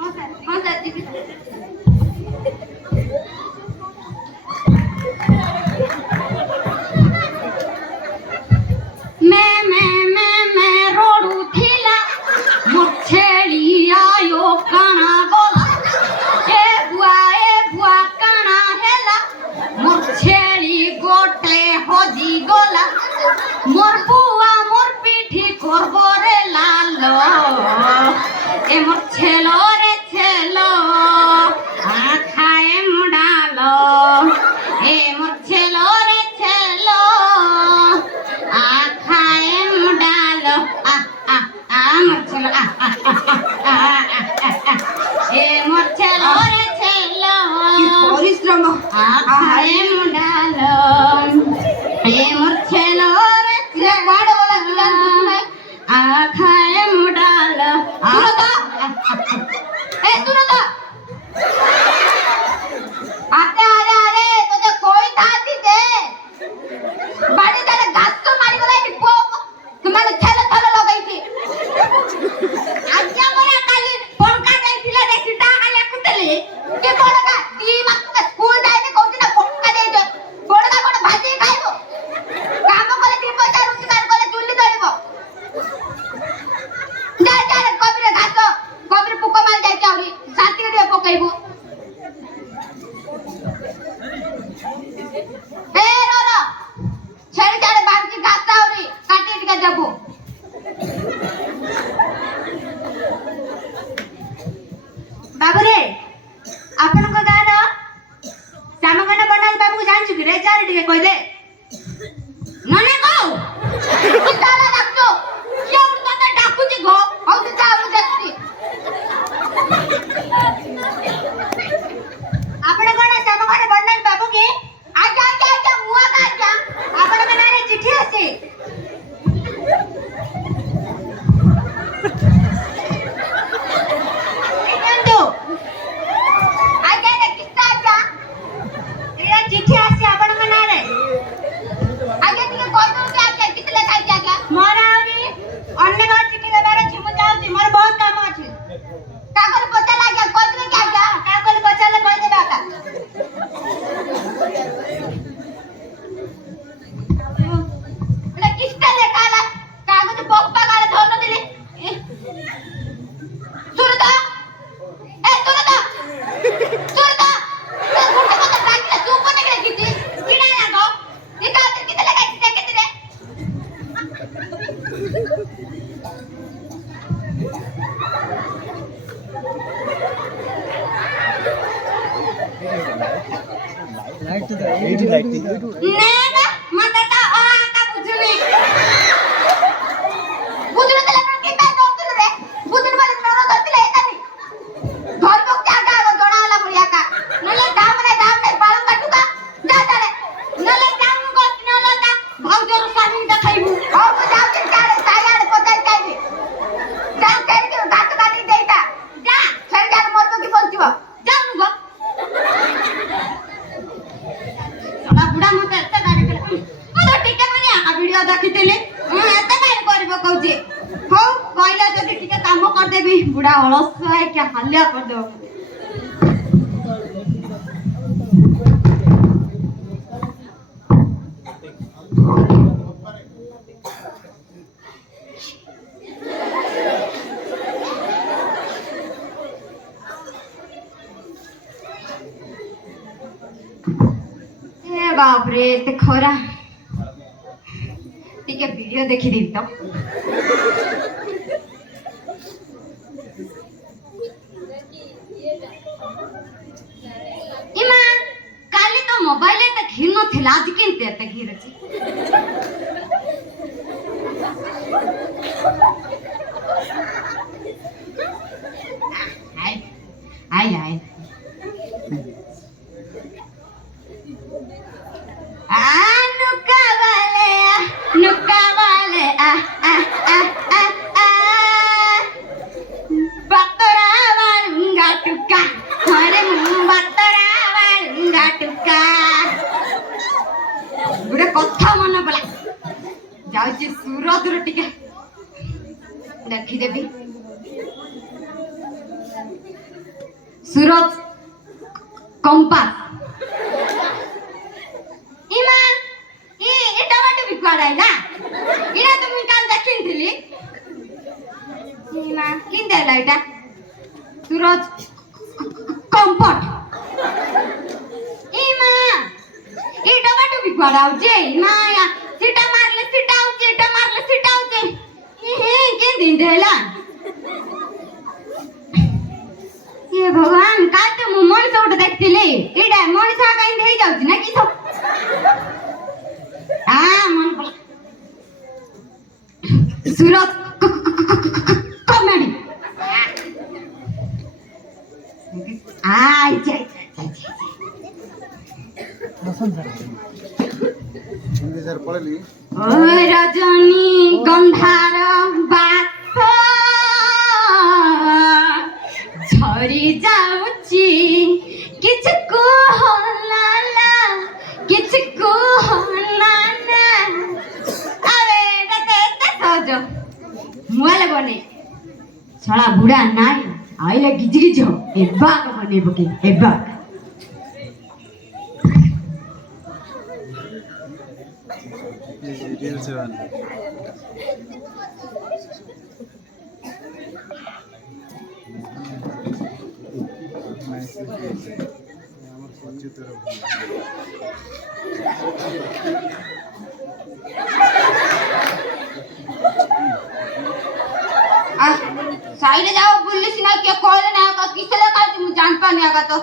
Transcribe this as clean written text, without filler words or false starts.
हाँ सर जी। मैं रोडू थीला मुछेली आयो काना गोला ए बुआ काना हेला मुछेली गोटे होजी गोला मोर बुआ मोर पीठी करबो रे लालो ए मोर छेलो रे छेलो खाए मुडालो ए मोर छेलो रे छेलो खाए मुडालो मोर छेलो ए मोर छेलो रे छेलो परिश्रम खाए मुडालो ए मोर छेलो रे छेलो खाए मुडालो ए सुनो तो अरे तुझे कोई था दीजे बाड़ी तारे घास तो मारी गला इटी पो तुम्हारे थेले थेले लगाई थी आज्ञा मोरा काली फोनका जाईथिला देखिटा खाली कुतले के फोनका ती माक स्कूल जाईने कहउती ना फोनका दे दे फोनका कोन भाजी खाइबो काम करे ती पैसा रोजगार करे चुल्ली धरिबो जा रे कबरे घास कबरे पुको माल जाई चाउरी साथी रे पकाइबो ए रो छेड़ी जाड़े बांकी घास चाउरी काटी टिका जबो बाबू रे आपण को गाना सामगाना बनाई बाबू जान चुकी रे चार टिके कोइ दे नने को किताला डाकतो ये उड़ता तो डाकू जी गो औ तो चाउ देखती आपण कोना सामगाना बनाई बाबू के आजा मुआ का आजा आपण के नारे चिट्ठी आसे चिट्ठी आसी आपण के नारे आगे टिके कोइ दो के आके कितले खाइ जागा मोरा आउरी अन्य घर चिट्ठी के बारे छिमु जाउती मोर बहुत काम अछि कागल पचा लागे कोइ दो के आगा कागल पचा ले कोइ देबा का ले किस्ता ले काला कागज पप्पा काले धोनो दिले सुरदा ए सुरदा सुरदा गुटे मत टांगले चुप ने किती किडा लागो निका किती लगाय किती रे लाइट ना मत ता का बुझनी बुझनी तले के काय करतले रे बुझनी बारे नरो धरतले एकानी घर लोग जागा गो जणाला बुलिया का नले दाम नाही बाळू काटू का जा रे नले दाम गो नले का भाऊजोर सामी देखाइबू हो तो जाऊ के चारे सायाड पचाई काइबे जा केर के घाट काटी देइता जा छेड़ जान मरतो की बंचिबो जाऊ गो सडा बुडा मते एते गाडी के मो तो टिके मने आ वीडियो देखितेले एते गाडी करबो कहउची हो कहला जदी टिके काम कर देबी बुडा हळस है के हल्ला कर दो ए बाप रे ते खरा टिके वीडियो देखि दी तो इमा काली तो मोबाइल त घिन नथिला आज किनते त घिर छी आई नुका वाले बतरा वालूंगा टुका अरे बतरा वालूंगा टुका गुडे कथा मन पला जाउची सूरत रो टिके देखि देबी सूरज कंपास इमा ए टमाटो भी पडाइला इना त मुई काल देखिनथिली इमा किन देला इटा सूरज कंपट इमा ए टमाटो भी पडाउचे इमा या सीटा मारले सीटाउचे हे किन दिन देला ये भगवान का तो मु मଣିଷ ଗୋଟେ ଦେଖିଥିଲି ଏଇଟା ମଣିଷ କାଇଁ ହେଇ ଯାଉଛି ନା କି ସବୁ मन पड़ा सूरज कॉमेडी आई जाई हिंदी सर पढ़ली ओ रजनी गंधार बास झरी जाउची किछ को हलाला किछ को हलाला अरे ते सजो मुआले बने छड़ा बुढ़ा नाई आइले गिज गिज एबा का बने बके एबा डिटेल से बन আমার সঞ্চিতের साइड जाओ पुलिस ना क्या कॉल ना का किसले का तुम जान पाने आगा तो